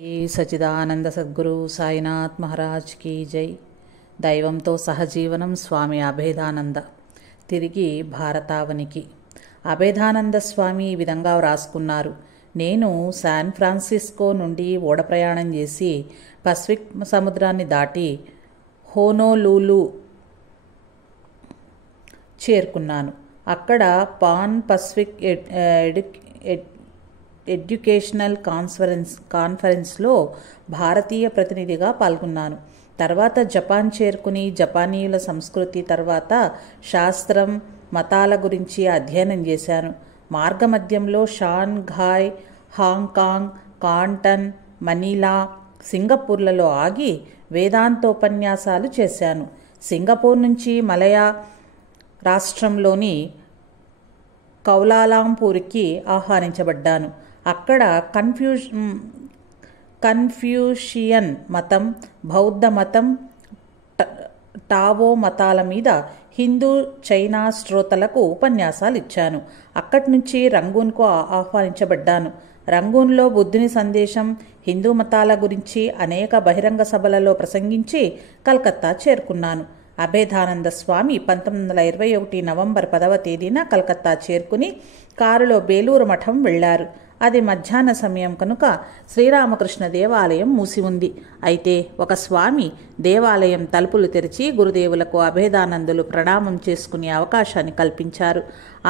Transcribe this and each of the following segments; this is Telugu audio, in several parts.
ఈ సచిదానంద సద్గురు సాయినాథ్ మహారాజ్ కీ జై. దైవంతో సహజీవనం స్వామి అభేదానంద. తిరిగి భారతావనికి. అభేదానంద స్వామి ఈ విధంగా వ్రాసుకున్నారు. నేను శాన్ ఫ్రాన్సిస్కో నుండి ఓడ ప్రయాణం చేసి పసిఫిక్ సముద్రాన్ని దాటి హోనోలూలు చేరుకున్నాను. అక్కడ పాన్ పసిఫిక్ ఎడ్యుకేషనల్ కాన్ఫరెన్స్లో భారతీయ ప్రతినిధిగా పాల్గొన్నాను. తర్వాత జపాన్ చేరుకుని జపానీయుల సంస్కృతి, తర్వాత శాస్త్రం, మతాల గురించి అధ్యయనం చేశాను. మార్గమధ్యంలో షాంఘాయ్, హాంకాంగ్, కాంటన్, మనీలా, సింగపూర్లలో ఆగి వేదాంతోపన్యాసాలు చేశాను. సింగపూర్ నుంచి మలయా రాష్ట్రంలోని కౌలాలంపూర్కి ఆహ్వానించబడ్డాను. అక్కడ కన్ఫ్యూషియన్ మతం, బౌద్ధ మతం, టావో మతాల మీద హిందూ, చైనా శ్రోతలకు ఉపన్యాసాలు ఇచ్చాను. అక్కడి నుంచి రంగూన్కు ఆహ్వానించబడ్డాను. రంగూన్లో బుద్ధుని సందేశం, హిందూ మతాల గురించి అనేక బహిరంగ సభలలో ప్రసంగించి కలకత్తా చేరుకున్నాను. అభేదానంద స్వామి 1921 నవంబర్ 10వ తేదీన కలకత్తా చేరుకుని కారులో బేలూరు మఠం వెళ్లారు. అది మధ్యాహ్న సమయం కనుక శ్రీరామకృష్ణ దేవాలయం మూసి ఉంది. అయితే ఒక స్వామి దేవాలయం తలుపులు తెరిచి గురుదేవులకు అభేదానందులు ప్రణామం చేసుకునే అవకాశాన్ని కల్పించారు.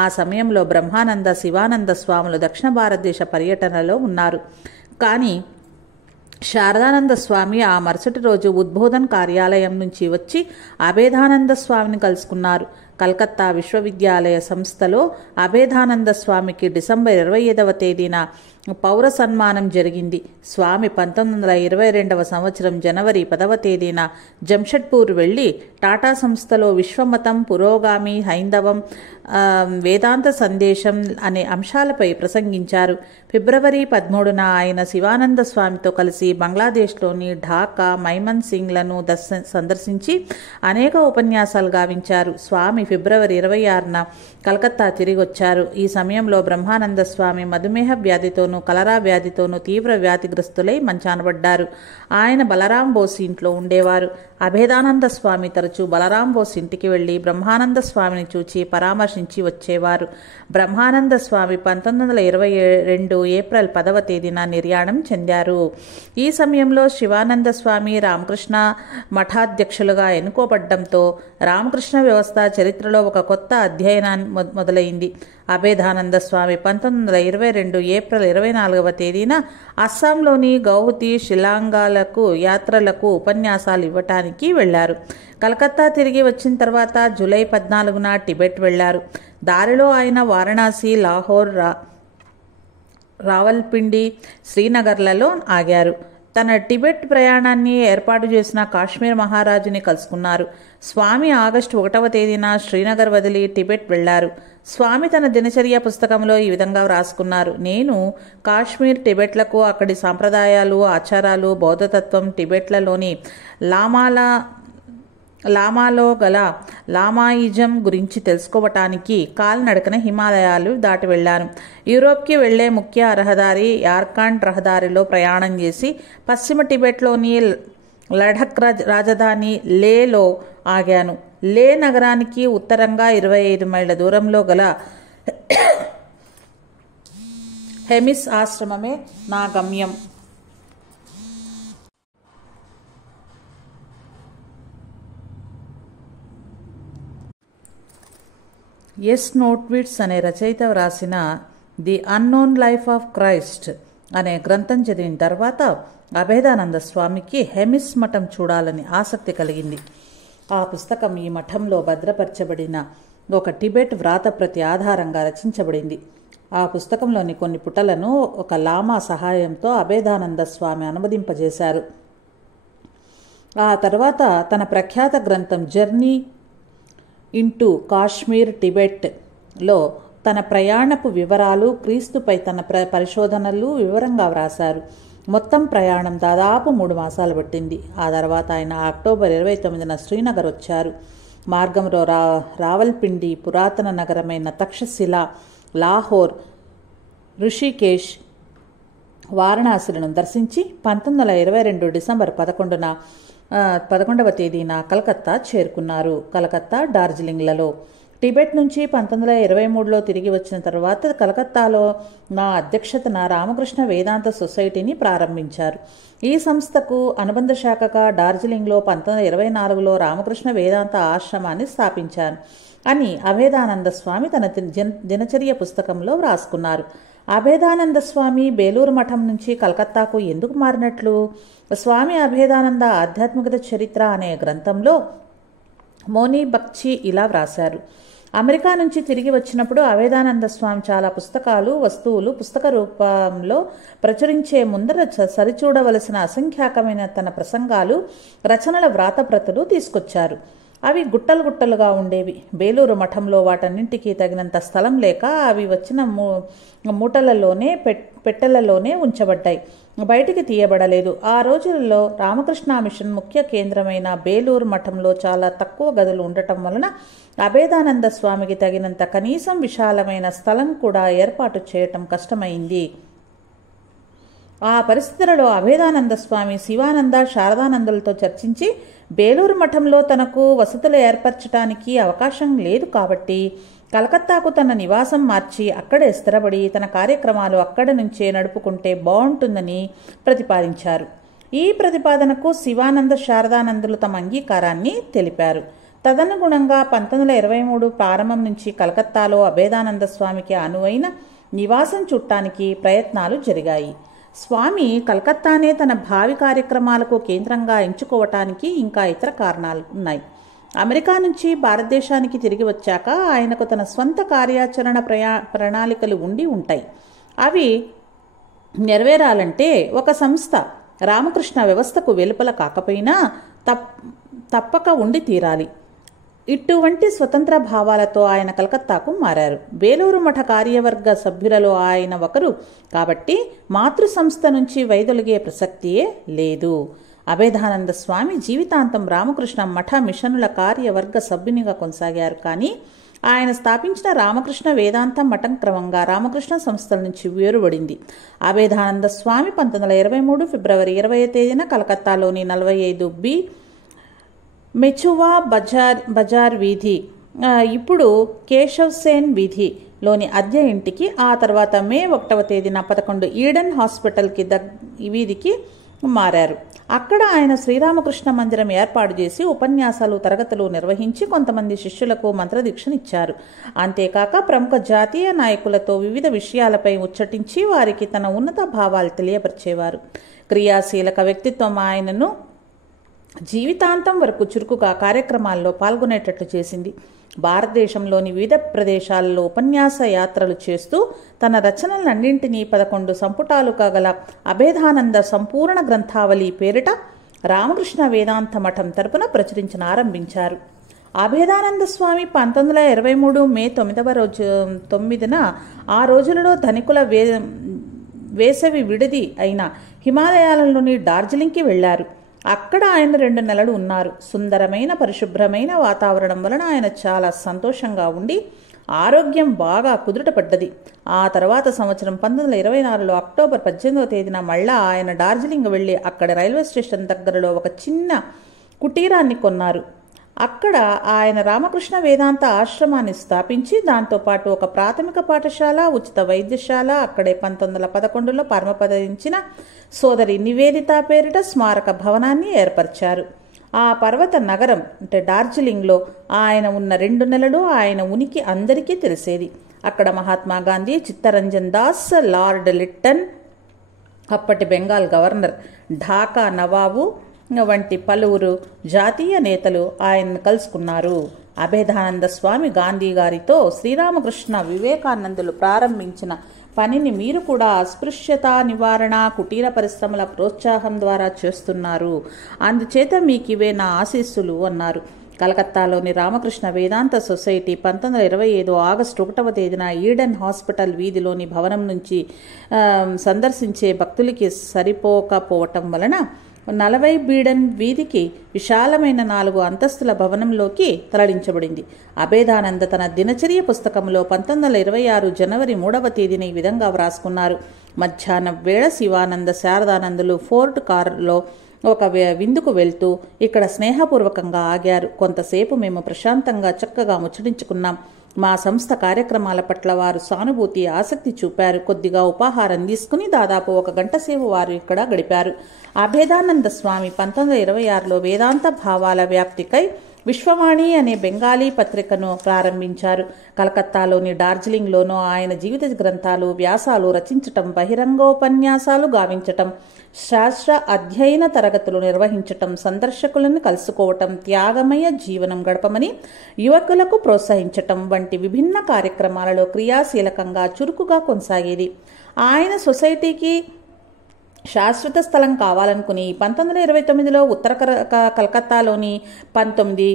ఆ సమయంలో బ్రహ్మానంద, శివానంద స్వాములు దక్షిణ భారతదేశ పర్యటనలో ఉన్నారు. కానీ శారదానంద స్వామి ఆ మరుసటి రోజు ఉద్బోధన్ కార్యాలయం నుంచి వచ్చి అభేదానంద స్వామిని కలుసుకున్నారు. కలకత్తా విశ్వవిద్యాలయ సంస్థలో అభేదానంద స్వామికి డిసెంబర్ 25వ తేదీన పౌర సన్మానం జరిగింది. స్వామి 1922వ సంవత్సరం జనవరి 10వ తేదీన జంషెడ్పూర్ వెళ్లి టాటా సంస్థలో విశ్వమతం, పురోగామి హైందవం, వేదాంత సందేశం అనే అంశాలపై ప్రసంగించారు. ఫిబ్రవరి 13న ఆయన శివానంద స్వామితో కలిసి బంగ్లాదేశ్లోని ఢాకా, మైమన్ సింగ్లను సందర్శించి అనేక ఉపన్యాసాలు గావించారు. స్వామి ఫిబ్రవరి 26న కలకత్తా తిరిగొచ్చారు. ఈ సమయంలో బ్రహ్మానంద స్వామి మధుమేహ వ్యాధితోనూ, కలరా వ్యాధితోనూ తీవ్ర వ్యాధిగ్రస్తులై మంచానబడ్డారు. ఆయన బలరాం బోస్ ఇంట్లో ఉండేవారు. అభేదానంద స్వామి తరచూ బలరాం బోస్ ఇంటికి వెళ్లి బ్రహ్మానంద స్వామిని చూచి పరామర్శించి వచ్చేవారు. బ్రహ్మానంద స్వామి 1922 ఏప్రిల్ 10వ తేదీన నిర్యాణం చెందారు. ఈ సమయంలో శివానంద స్వామి రామకృష్ణ మఠాధ్యక్షులుగా ఎన్నుకోబడ్డంతో రామకృష్ణ వ్యవస్థ చరిత్రలో ఒక కొత్త అధ్యయనాన్ని మొదలైంది. అభేదానంద స్వామి 1922 ఏప్రిల్ 24వ తేదీన అస్సాంలోని గౌహతి, షిలాంగాలకు యాత్రలకు ఉపన్యాసాలు ఇవ్వటానికి వెళ్లారు. కలకత్తా తిరిగి వచ్చిన తర్వాత జూలై 14న టిబెట్ వెళ్లారు. దారిలో ఆయన వారణాసి, లాహోర్, రావల్పిండి, శ్రీనగర్లలో ఆగారు. తన టిబెట్ ప్రయాణాన్ని ఏర్పాటు చేసిన కాశ్మీర్ మహారాజుని కలుసుకున్నారు. స్వామి ఆగస్టు 1వ తేదీన శ్రీనగర్ వదిలి టిబెట్ వెళ్లారు. స్వామి తన దినచర్య పుస్తకంలో ఈ విధంగా వ్రాసుకున్నారు. నేను కాశ్మీర్, టిబెట్లకు, అక్కడి సాంప్రదాయాలు, ఆచారాలు, బౌద్ధతత్వం, టిబెట్లలోని లామాలో గల లామాయిజం గురించి తెలుసుకోవటానికి కాలినడకన హిమాలయాలు దాటి వెళ్లాను. యూరోప్కి వెళ్లే ముఖ్య రహదారి యార్కాండ్ రహదారిలో ప్రయాణం చేసి పశ్చిమ టిబెట్లోని లడఖ్ రాజధాని లేలో ఆగాను. లే నగరానికి ఉత్తరంగా 25 మైళ్ళ దూరంలో గల హెమిస్ ఆశ్రమమే నా గమ్యం. ఎస్ నోట్విట్స్ అనే రచయిత వ్రాసిన the unknown life of Christ అనే గ్రంథం చదివిన తర్వాత అభేదానంద స్వామికి హెమిస్ మఠం చూడాలని ఆసక్తి కలిగింది. ఆ పుస్తకం ఈ మఠంలో భద్రపరచబడిన ఒక టిబెట్ వ్రాతప్రతి ఆధారంగా రచించబడింది. ఆ పుస్తకంలోని కొన్ని పుటలను ఒక లామా సహాయంతో అభేదానంద స్వామి అనువదింపజేశారు. ఆ తర్వాత తన ప్రఖ్యాత గ్రంథం జర్నీ ఇంటూ కాశ్మీర్, టిబెట్లో తన ప్రయాణపు వివరాలు, క్రీస్తుపై తన పరిశోధనలు వివరంగా వ్రాశారు. మొత్తం ప్రయాణం దాదాపు 3 మాసాలు పట్టింది. ఆ తర్వాత ఆయన అక్టోబర్ 29న శ్రీనగర్ వచ్చారు. మార్గంలో రావల్పిండి, పురాతన నగరమైన తక్షశిల, లాహోర్, ఋషికేశ్, వారణాసిలను దర్శించి 1922 డిసెంబర్ 11వ తేదీన కలకత్తా చేరుకున్నారు. కలకత్తా, డార్జిలింగ్లలో టిబెట్ నుంచి 1923లో తిరిగి వచ్చిన తర్వాత కలకత్తాలో నా అధ్యక్షతన రామకృష్ణ వేదాంత సొసైటీని ప్రారంభించారు. ఈ సంస్థకు అనుబంధ శాఖగా డార్జిలింగ్లో 1924లో రామకృష్ణ వేదాంత ఆశ్రమాన్ని స్థాపించాను అని అభేదానంద స్వామి తన దినచర్య పుస్తకంలో వ్రాసుకున్నారు. అభేదానంద స్వామి బేలూరు మఠం నుంచి కలకత్తాకు ఎందుకు మారినట్లు? స్వామి అభేదానంద ఆధ్యాత్మికత చరిత్ర అనే గ్రంథంలో మోనీ బక్షి ఇలా వ్రాశారు. అమెరికా నుంచి తిరిగి వచ్చినప్పుడు అభేదానంద స్వామి చాలా పుస్తకాలు, వస్తువులు పుస్తక రూపంలో ప్రచురించే ముందర సరిచూడవలసిన అసంఖ్యాకమైన తన ప్రసంగాలు, రచనల వ్రాతప్రతులు తీసుకొచ్చారు. అవి గుట్టలు గుట్టలుగా ఉండేవి. బేలూరు మఠంలో వాటన్నింటికీ తగినంత స్థలం లేక అవి వచ్చిన మూటలలోనే పెట్టెలలోనే ఉంచబడ్డాయి, బయటికి తీయబడలేదు. ఆ రోజులలో రామకృష్ణ మిషన్ ముఖ్య కేంద్రమైన బేలూరు మఠంలో చాలా తక్కువ గదులు ఉండటం వలన అభేదానంద స్వామికి తగినంత కనీసం విశాలమైన స్థలం కూడా ఏర్పాటు చేయటం కష్టమైంది. ఆ పరిస్థితులలో అభేదానంద స్వామి శివానంద, శారదానందులతో చర్చించి బేలూరు మఠంలో తనకు వసతులు ఏర్పరచడానికి అవకాశం లేదు కాబట్టి కలకత్తాకు తన నివాసం మార్చి అక్కడే స్థిరపడి తన కార్యక్రమాలు అక్కడి నుంచే నడుపుకుంటే బాగుంటుందని ప్రతిపాదించారు. ఈ ప్రతిపాదనకు శివానంద, శారదానందులు తమ అంగీకారాన్ని తెలిపారు. తదనుగుణంగా 1923 ప్రారంభం నుంచి కలకత్తాలో అభేదానంద స్వామికి అనువైన నివాసం చుట్టానికి ప్రయత్నాలు జరిగాయి. స్వామి కలకత్తానే తన భావి కార్యక్రమాలకు కేంద్రంగా ఎంచుకోవటానికి ఇంకా ఇతర కారణాలు ఉన్నాయి. అమెరికా నుంచి భారతదేశానికి తిరిగి వచ్చాక ఆయనకు తన స్వంత కార్యాచరణ ప్రణాళికలు ఉండి ఉంటాయి. అవి నెరవేరాలంటే ఒక సంస్థ రామకృష్ణ వ్యవస్థకు వెలుపల కాకపోయినా తప్పక ఉండి తీరాలి. ఇటువంటి స్వతంత్ర భావాలతో ఆయన కలకత్తాకు మారారు. బేలూరు మఠ కార్యవర్గ సభ్యులలో ఆయన ఒకరు కాబట్టి మాతృ సంస్థ నుంచి వైదొలిగే ప్రసక్తియే లేదు. అభేదానంద స్వామి జీవితాంతం రామకృష్ణ మఠ మిషనుల కార్యవర్గ సభ్యునిగా కొనసాగారు. కానీ ఆయన స్థాపించిన రామకృష్ణ వేదాంత మఠం క్రమంగా రామకృష్ణ సంస్థల నుంచి వేరుపడింది. అభేదానంద స్వామి 1923 ఫిబ్రవరి 20వ తేదీన కలకత్తాలోని 45B మెచువా బజార్ వీధి, ఇప్పుడు కేశవ్ సేన్ వీధిలోని అద్దె ఇంటికి, ఆ తర్వాత మే 1వ తేదీన 11 ఈడెన్ హాస్పిటల్కి వీధికి మారారు. అక్కడ ఆయన శ్రీరామకృష్ణ మందిరం ఏర్పాటు చేసి ఉపన్యాసాలు, తరగతులు నిర్వహించి కొంతమంది శిష్యులకు మంత్రదీక్షనిచ్చారు. అంతేకాక ప్రముఖ జాతీయ నాయకులతో వివిధ విషయాలపై ముచ్చటించి వారికి తన ఉన్నత భావాలు తెలియపరిచేవారు. క్రియాశీలక వ్యక్తిత్వం ఆయనను జీవితాంతం వరకు చురుకుగా కార్యక్రమాల్లో పాల్గొనేటట్లు చేసింది. భారతదేశంలోని వివిధ ప్రదేశాల్లో ఉపన్యాస యాత్రలు చేస్తూ తన రచనలన్నింటినీ 11 సంపుటాలుగా గల అభేదానంద సంపూర్ణ గ్రంథావళి పేరిట రామకృష్ణ వేదాంత మఠం తరపున ఆరంభించారు. అభేదానంద స్వామి 1923 మే 9న ఆ రోజులలో ధనికుల వేసవి విడిది అయిన హిమాలయాలలోని డార్జిలింగ్కి వెళ్లారు. అక్కడ ఆయన 2 నెలలు ఉన్నారు. సుందరమైన పరిశుభ్రమైన వాతావరణం వలన ఆయన చాలా సంతోషంగా ఉండి ఆరోగ్యం బాగా కుదుటపడ్డది. ఆ తర్వాత సంవత్సరం 1924లో అక్టోబర్ 18వ తేదీన మళ్ళా ఆయన డార్జిలింగ్ వెళ్లి అక్కడ రైల్వే స్టేషన్ దగ్గరలో ఒక చిన్న కుటీరాన్ని కొన్నారు. అక్కడ ఆయన రామకృష్ణ వేదాంత ఆశ్రమాన్ని స్థాపించి దాంతోపాటు ఒక ప్రాథమిక పాఠశాల, ఉచిత వైద్యశాల, అక్కడే 1911లో పరమపదించిన సోదరి నివేదిత పేరిట స్మారక భవనాన్ని ఏర్పరిచారు. ఆ పర్వత నగరం అంటే డార్జిలింగ్లో ఆయన ఉన్న 2 నెలలు ఆయన ఉనికి అందరికీ తెలిసేది. అక్కడ మహాత్మా గాంధీ, చిత్తరంజన్ దాస్, లార్డ్ లిట్టన్, అప్పటి బెంగాల్ గవర్నర్, ఢాకా నవాబు వంటి పలువురు జాతీయ నేతలు ఆయన్ని కలుసుకున్నారు. అభేదానంద స్వామి గాంధీ గారితో శ్రీరామకృష్ణ వివేకానందులు ప్రారంభించిన పనిని మీరు కూడా అస్పృశ్యత నివారణ, కుటీర పరిశ్రమల ప్రోత్సాహం ద్వారా చేస్తున్నారు. అందుచేత మీకు ఇవే నా ఆశీస్సులు అన్నారు. కలకత్తాలోని రామకృష్ణ వేదాంత సొసైటీ 1925 ఆగస్టు 1వ తేదీన ఈడెన్ హాస్పిటల్ వీధిలోని భవనం నుంచి సందర్శించే భక్తులకి సరిపోకపోవటం వలన 40 బీడన్ వీధికి విశాలమైన 4 అంతస్తుల భవనంలోకి తరలించబడింది. అభేదానంద తన దినచర్య పుస్తకంలో 1926 జనవరి 3వ తేదీన ఈ విధంగా వ్రాసుకున్నారు. మధ్యాహ్నం వేళ శివానంద శారదానందులు ఫోర్ట్ కారులో ఒక విందుకు వెళ్తూ ఇక్కడ స్నేహపూర్వకంగా ఆగారు. కొంతసేపు మేము ప్రశాంతంగా చక్కగా ముచ్చటించుకున్నాం. మా సంస్థ కార్యక్రమాల పట్ల వారు సానుభూతి, ఆసక్తి చూపారు. కొద్దిగా ఉపాహారం తీసుకుని దాదాపు 1 గంట సేపు వారు ఇక్కడ గడిపారు. అభేదానంద స్వామి 1926లో వేదాంత భావాల వ్యాప్తికై విశ్వవాణి అనే బెంగాలీ పత్రికను ప్రారంభించారు. కలకత్తాలోని డార్జిలింగ్లోనూ ఆయన జీవిత గ్రంథాలు, వ్యాసాలు రచించటం, బహిరంగోపన్యాసాలు గావించటం, శాస్త్ర అధ్యయన తరగతులు నిర్వహించటం, సందర్శకులను కలుసుకోవటం, త్యాగమయ జీవనం గడపమని యువకులకు ప్రోత్సహించటం వంటి విభిన్న కార్యక్రమాలలో క్రియాశీలకంగా చురుకుగా కొనసాగేది. ఆయన సొసైటీకి శాశ్వత స్థలం కావాలనుకుని 1929లో ఉత్తర కలకత్తాలోని 19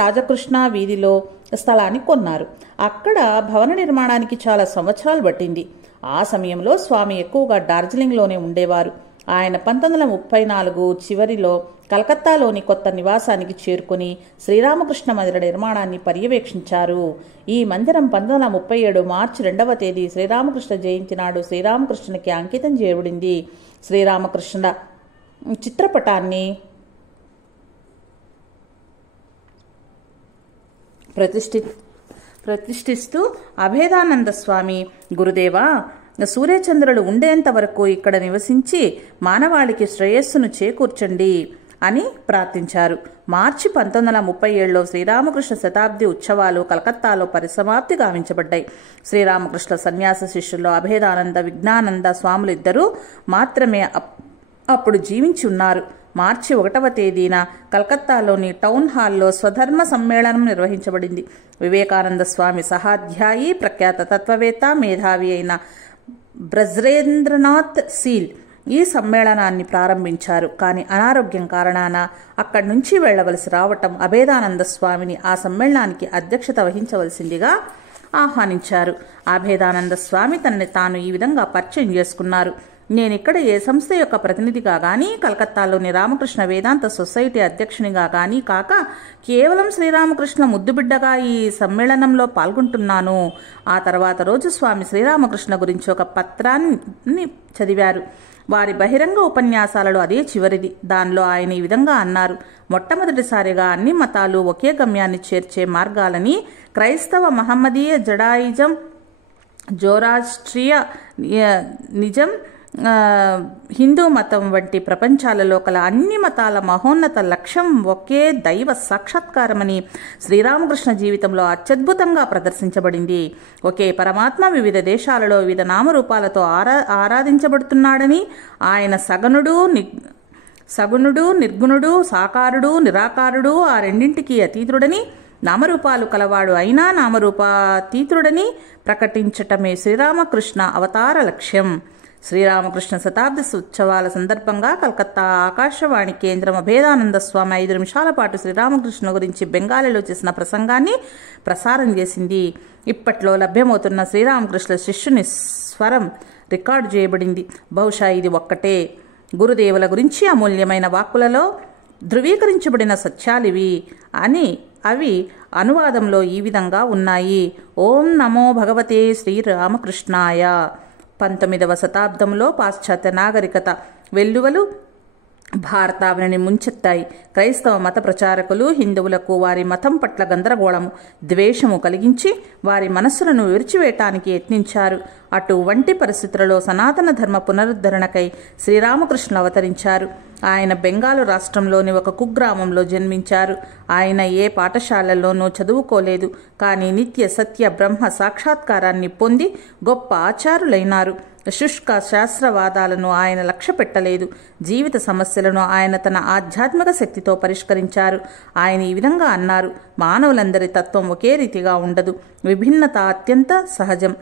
రాజకృష్ణ వీధిలో స్థలాన్ని కొన్నారు. అక్కడ భవన నిర్మాణానికి చాలా సంవత్సరాలు పట్టింది. ఆ సమయంలో స్వామి ఎక్కువగా డార్జిలింగ్లోనే ఉండేవారు. ఆయన 1934 చివరిలో కలకత్తాలోని కొత్త నివాసానికి చేరుకుని శ్రీరామకృష్ణ మందిర నిర్మాణాన్ని పర్యవేక్షించారు. ఈ మందిరం 1937 మార్చి 2వ తేదీ శ్రీరామకృష్ణ జయంతి నాడు శ్రీరామకృష్ణునికి అంకితం చేయబడింది. శ్రీరామకృష్ణ చిత్రపటాన్ని ప్రతిష్ఠిస్తూ అభేదానంద స్వామి, గురుదేవా, సూర్యచంద్రులు ఉండేంత వరకు ఇక్కడ నివసించి మానవాళికి శ్రేయస్సును చేకూర్చండి అని ప్రార్థించారు. మార్చి 1937లో శ్రీరామకృష్ణ శతాబ్ది ఉత్సవాలు కలకత్తాలో పరిసమాప్తి గావించబడ్డాయి. శ్రీరామకృష్ణ సన్యాస శిష్యుల్లో అభేదానంద, విజ్ఞానంద స్వాములు ఇద్దరూ మాత్రమే అప్పుడు జీవించి ఉన్నారు. మార్చి 1వ తేదీన కలకత్తాలోని టౌన్ హాల్లో స్వధర్మ సమ్మేళనం నిర్వహించబడింది. వివేకానంద స్వామి సహాధ్యాయి, ప్రఖ్యాత తత్వవేత్త, మేధావి అయిన బ్రజ్రేంద్రనాథ్ సీల్ ఈ సమ్మేళనాన్ని ప్రారంభించారు. కానీ అనారోగ్యం కారణాన అక్కడి నుంచి వెళ్లవలసి రావటం అభేదానంద స్వామిని ఆ సమ్మేళనానికి అధ్యక్షత వహించవలసిందిగా ఆహ్వానించారు. అభేదానంద స్వామి తనని తాను ఈ విధంగా పరిచయం చేసుకున్నారు. నేనిక్కడ ఏ సంస్థ యొక్క ప్రతినిధిగా కానీ, కలకత్తాలోని రామకృష్ణ వేదాంత సొసైటీ అధ్యక్షునిగా కానీ కాక కేవలం శ్రీరామకృష్ణ ముద్దుబిడ్డగా ఈ సమ్మేళనంలో పాల్గొంటున్నాను. ఆ తర్వాత రోజు స్వామి శ్రీరామకృష్ణ గురించి ఒక పత్రాన్ని చదివారు. వారి బహిరంగ ఉపన్యాసాలలో అదే చివరిది. దానిలో ఆయన ఈ విధంగా అన్నారు: మొట్టమొదటిసారిగా అన్ని మతాలు ఒకే గమ్యాన్ని చేర్చే మార్గాలని క్రైస్తవ, మహమ్మదీయ, జడాయిజం, జోరాస్ట్రియ నిజం, హిందూ మతం వంటి ప్రపంచాలలో కల అన్ని మతాల మహోన్నత లక్ష్యం ఒకే దైవ సాక్షాత్కారమని శ్రీరామకృష్ణ జీవితంలో అత్యద్భుతంగా ప్రదర్శించబడింది. ఒకే పరమాత్మ వివిధ దేశాలలో వివిధ నామరూపాలతో ఆరాధించబడుతున్నాడని, ఆయన సగుణుడు, నిర్గుణుడు, సాకారుడు, నిరాకారుడు, ఆ రెండింటికి అతీతుడని, నామరూపాలు కలవాడు అయినా నామరూపాతీతుడని ప్రకటించటమే శ్రీరామకృష్ణ అవతార లక్ష్యం. శ్రీరామకృష్ణ శతాబ్ది ఉత్సవాల సందర్భంగా కలకత్తా ఆకాశవాణి కేంద్రం అభేదానంద స్వామి 5 నిమిషాల పాటు శ్రీరామకృష్ణ గురించి బెంగాలీలో చేసిన ప్రసంగాన్ని ప్రసారం చేసింది. ఇప్పట్లో లభ్యమవుతున్న శ్రీరామకృష్ణ శిష్యుని స్వరం రికార్డు చేయబడింది. బహుశా ఇది ఒక్కటే. గురుదేవుల గురించి అమూల్యమైన వాక్కులలో ధృవీకరించబడిన సత్యాలివి అని అవి అనువాదంలో ఈ విధంగా ఉన్నాయి: ఓం నమో భగవతే శ్రీరామకృష్ణాయ. 19వ శతాబ్దంలో పాశ్చాత్య నాగరికత వెల్లువలు భారతావనిని ముంచెత్తాయి. క్రైస్తవ మత ప్రచారకులు హిందువులకు వారి మతం పట్ల గందరగోళము, ద్వేషము కలిగించి వారి మనస్సులను విరిచివేయటానికి యత్నించారు. అటువంటి పరిస్థితులలో సనాతన ధర్మ పునరుద్ధరణకై శ్రీరామకృష్ణ అవతరించారు. ఆయన బెంగాలు రాష్ట్రంలోని ఒక కుగ్రామంలో జన్మించారు. ఆయన ఏ పాఠశాలలోనూ చదువుకోలేదు. కానీ నిత్య సత్య బ్రహ్మ సాక్షాత్కారాన్ని పొంది గొప్ప ఆచారులైనారు. శుష్క శాస్త్రవాదాలను ఆయన లక్ష్య పెట్టలేదు. జీవిత సమస్యలను ఆయన తన ఆధ్యాత్మిక శక్తితో పరిష్కరించారు. ఆయన ఈ విధంగా అన్నారు: మానవులందరి తత్వం ఒకే రీతిగా ఉండదు. విభిన్నత అత్యంత సహజం.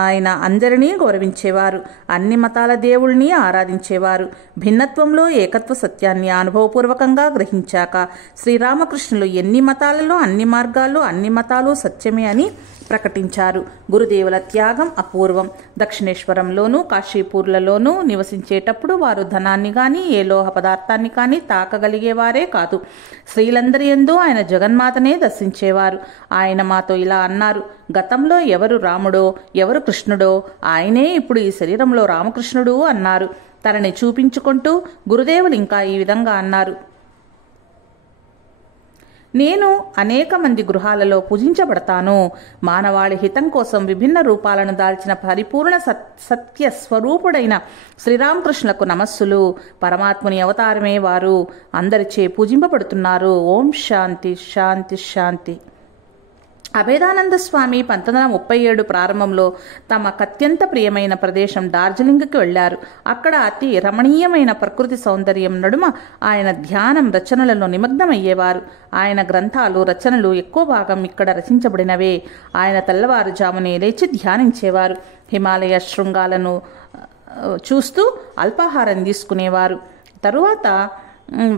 ఆయన అందరినీ గౌరవించేవారు. అన్ని మతాల దేవుళ్ళని ఆరాధించేవారు. భిన్నత్వంలో ఏకత్వ సత్యాన్ని అనుభవపూర్వకంగా గ్రహించాక శ్రీరామకృష్ణులు ఎన్ని మతాలలో అన్ని మార్గాల్లో అన్ని మతాలు సత్యమే అని ప్రకటించారు. గురుదేవుల త్యాగం అపూర్వం. దక్షిణేశ్వరంలోనూ కాశీపూర్లలోనూ నివసించేటప్పుడు వారు ధనాన్ని కానీ ఏ లోహ పదార్థాన్ని కానీ తాకగలిగేవారే కాదు. స్త్రీలందరి యందు ఆయన జగన్మాతనే దర్శించేవారు. ఆయన మాతో ఇలా అన్నారు: గతంలో ఎవరు రాముడో ఎవరు కృష్ణుడో ఆయనే ఇప్పుడు ఈ శరీరంలో రామకృష్ణుడు అన్నారు. తనని చూపించుకుంటూ గురుదేవులు ఇంకా ఈ విధంగా అన్నారు: నేను అనేక మంది గృహాలలో పూజించబడతాను. మానవాళి హితం కోసం విభిన్న రూపాలను దాల్చిన పరిపూర్ణ సత్య స్వరూపుడైన శ్రీరామకృష్ణులకు నమస్సులు. పరమాత్ముని అవతారమే వారు. అందరిచే పూజింపబడుతున్నారు. ఓం శాంతి శాంతి శాంతి. అభేదానంద స్వామి 1937 ప్రారంభంలో తమకు అత్యంత ప్రియమైన ప్రదేశం డార్జిలింగ్కి వెళ్లారు. అక్కడ అతి రమణీయమైన ప్రకృతి సౌందర్యం నడుమ ఆయన ధ్యానం రచనలలో నిమగ్నమయ్యేవారు. ఆయన గ్రంథాలు రచనలు ఎక్కువ భాగం ఇక్కడ రచించబడినవే. ఆయన తెల్లవారుజామునే లేచి ధ్యానించేవారు. హిమాలయ శృంగాలను చూస్తూ అల్పాహారం తీసుకునేవారు. తరువాత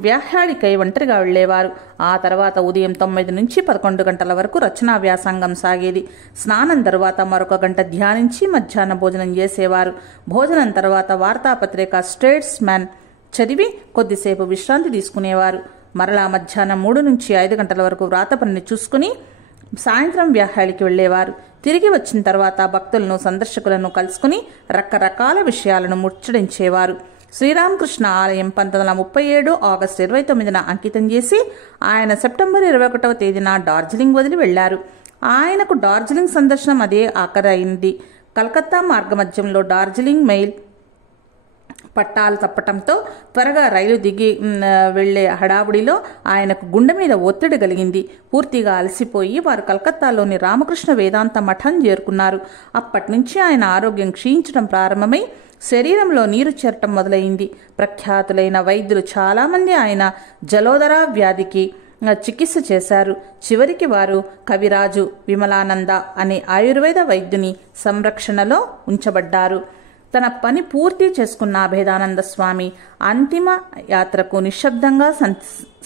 వ్యాఖ్యాడికై ఒంటరిగా వెళ్లేవారు. ఆ తర్వాత ఉదయం 9 నుంచి 11 గంటల వరకు రచనా వ్యాసంగం సాగేది. స్నానం తర్వాత మరొక గంట ధ్యానించి మధ్యాహ్న భోజనం చేసేవారు. భోజనం తర్వాత వార్తాపత్రిక స్టేట్స్ మ్యాన్ చదివి కొద్దిసేపు విశ్రాంతి తీసుకునేవారు. మరలా మధ్యాహ్నం 3 నుంచి 5 గంటల వరకు వ్రాత పనిని చూసుకుని సాయంత్రం వ్యాఖ్యాడికి వెళ్లేవారు. తిరిగి వచ్చిన తర్వాత భక్తులను సందర్శకులను కలుసుకుని రకరకాల విషయాలను ముచ్చడించేవారు. శ్రీరామకృష్ణ ఆలయం 1937 ఆగస్టు 29న అంకితం చేసి ఆయన సెప్టెంబర్ 21వ తేదీన డార్జిలింగ్ వదిలి వెళ్లారు. ఆయనకు డార్జిలింగ్ సందర్శనం అదే ఆఖరైంది. కలకత్తా మార్గమధ్యంలో డార్జిలింగ్ మెయిల్ పట్టాలు తప్పటంతో త్వరగా రైలు దిగి వెళ్లే హడావుడిలో ఆయనకు గుండె మీద ఒత్తిడి కలిగింది. పూర్తిగా అలసిపోయి వారు కలకత్తాలోని రామకృష్ణ వేదాంత మఠం చేరుకున్నారు. అప్పటి నుంచి ఆయన ఆరోగ్యం క్షీణించడం ప్రారంభమై శరీరంలో నీరు చేరటం మొదలైంది. ప్రఖ్యాతులైన వైద్యులు చాలామంది ఆయన జలోదర వ్యాధికి చికిత్స చేశారు. చివరికి వారు కవిరాజు విమలానంద అనే ఆయుర్వేద వైద్యుని సంరక్షణలో ఉంచబడ్డారు. తన పని పూర్తి చేసుకున్న అభేదానంద స్వామి అంతిమ యాత్రకు నిశ్శబ్దంగా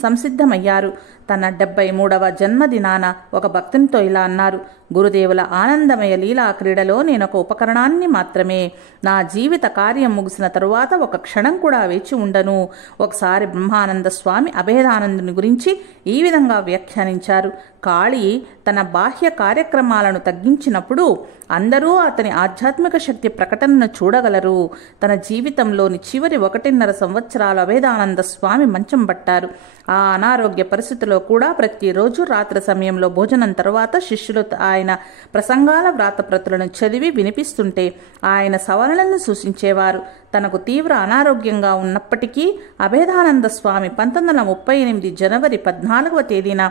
సంసిద్ధమయ్యారు. తన 73వ జన్మదినాన ఒక భక్తునితో ఇలా అన్నారు: గురుదేవుల ఆనందమయ లీలా క్రీడలో నేనొక ఉపకరణాన్ని మాత్రమే. నా జీవిత కార్యం ముగిసిన తరువాత ఒక క్షణం కూడా వేచి ఉండను. ఒకసారి బ్రహ్మానంద స్వామి అభేదానందుని గురించి ఈ విధంగా వ్యాఖ్యానించారు: కాళీ తన బాహ్య కార్యక్రమాలను తగ్గించినప్పుడు అందరూ అతని ఆధ్యాత్మిక శక్తి ప్రకటనను చూడగలరు. తన జీవితంలోని చివరి 1.5 సంవత్సరాలు అభేదానంద స్వామి మంచం పట్టారు. ఆ అనారోగ్య పరిస్థితిలో కూడా ప్రతిరోజు రాత్రి సమయంలో భోజనం తర్వాత శిష్యులు ఆయన ప్రసంగాల వ్రాతప్రతులను చదివి వినిపిస్తుంటే ఆయన సవరణలను సూచించేవారు. తనకు తీవ్ర అనారోగ్యంగా ఉన్నప్పటికీ అభేదానంద స్వామి 1938 జనవరి 14వ తేదీన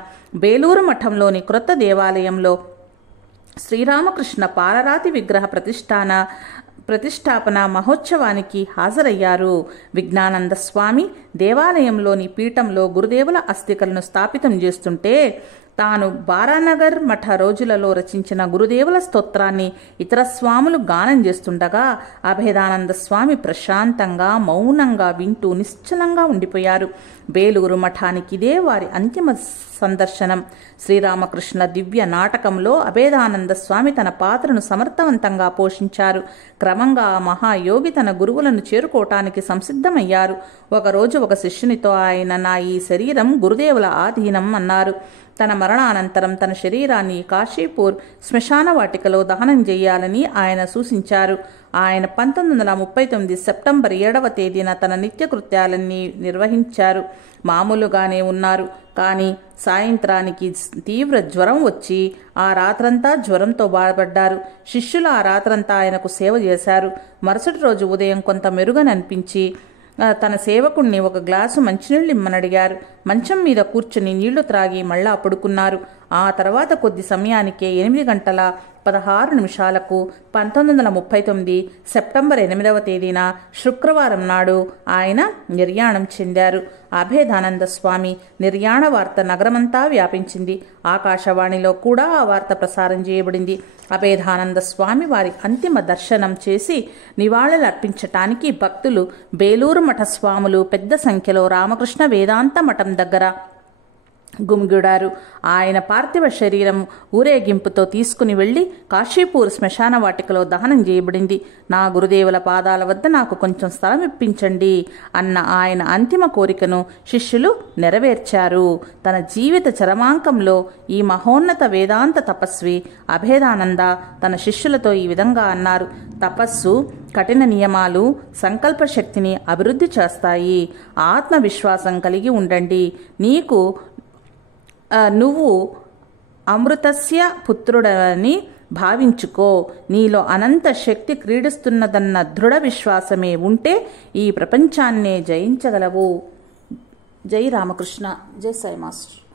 బేలూరు మఠంలోని క్రొత్త దేవాలయంలో శ్రీరామకృష్ణ పాలరాతి విగ్రహ ప్రతిష్టాపన మహోత్సవానికి హాజరయ్యారు. విజ్ఞానంద స్వామి దేవాలయంలోని పీఠంలో గురుదేవుల అస్థికలను స్థాపితం చేస్తుంటే తాను బారానగర్ మఠ రోజులలో రచించిన గురుదేవుల స్తోత్రాన్ని ఇతర స్వాములు గానం చేస్తుండగా అభేదానంద స్వామి ప్రశాంతంగా మౌనంగా వింటూ నిశ్చలంగా ఉండిపోయారు. బేలూరు మఠానికి ఇదే వారి అంతిమ సందర్శనం. శ్రీరామకృష్ణ దివ్య నాటకంలో అభేదానంద స్వామి తన పాత్రను సమర్థవంతంగా పోషించారు. క్రమంగా ఆ మహాయోగి తన గురువులను చేరుకోవటానికి సంసిద్ధమయ్యారు. ఒకరోజు ఒక శిష్యునితో ఆయన, నా ఈ శరీరం గురుదేవుల ఆధీనం అన్నారు. తన మరణానంతరం తన శరీరాన్ని కాశీపూర్ శ్మశాన వాటికలో దహనం చేయాలని ఆయన సూచించారు. ఆయన 1939 సెప్టెంబర్ 7వ తేదీన తన నిత్యకృత్యాలన్నీ నిర్వహించారు. మామూలుగానే ఉన్నారు. కానీ సాయంత్రానికి తీవ్ర జ్వరం వచ్చి ఆ రాత్రంతా జ్వరంతో బాధపడ్డారు. శిష్యులు ఆ రాత్రంతా ఆయనకు సేవ చేశారు. మరుసటి రోజు ఉదయం కొంత మెరుగననిపించి తన సేవకుణ్ణి ఒక గ్లాసు మంచినీళ్ళు ఇమ్మనడిగారు. మంచం మీద కూర్చుని నీళ్లు త్రాగి మళ్ళా పడుకున్నారు. ఆ తర్వాత కొద్ది సమయానికే 8:16 1939 సెప్టెంబర్ 8వ తేదీన శుక్రవారం నాడు ఆయన నిర్యాణం చెందారు. అభేదానంద స్వామి నిర్యాణ వార్త నగరమంతా వ్యాపించింది. ఆకాశవాణిలో కూడా ఆ వార్త ప్రసారం చేయబడింది. అభేదానంద స్వామి వారి అంతిమ దర్శనం చేసి నివాళులర్పించటానికి భక్తులు బేలూరు మఠ స్వాములు పెద్ద సంఖ్యలో రామకృష్ణ వేదాంత మఠం దగ్గర గుమిగూడారు. ఆయన పార్థివ శరీరం ఊరేగింపుతో తీసుకుని వెళ్లి కాశీపూర్ శ్మశాన వాటికలో దహనం చేయబడింది. నా గురుదేవుల పాదాల వద్ద నాకు కొంచెం స్థలం ఇప్పించండి అన్న ఆయన అంతిమ కోరికను శిష్యులు నెరవేర్చారు. తన జీవిత చరమాంకంలో ఈ మహోన్నత వేదాంత తపస్వి అభేదానంద తన శిష్యులతో ఈ విధంగా అన్నారు. తపస్సు, కఠిన నియమాలు సంకల్ప శక్తిని అభివృద్ధి చేస్తాయి. ఆత్మవిశ్వాసం కలిగి ఉండండి. నువ్వు అమృతస్య పుత్రుడని భావించుకో. నీలో అనంత శక్తి క్రీడిస్తున్నదన్న దృఢ విశ్వాసమే ఉంటే ఈ ప్రపంచాన్నే జయించగలవు. జై రామకృష్ణ. జై సాయి మాస్టర్.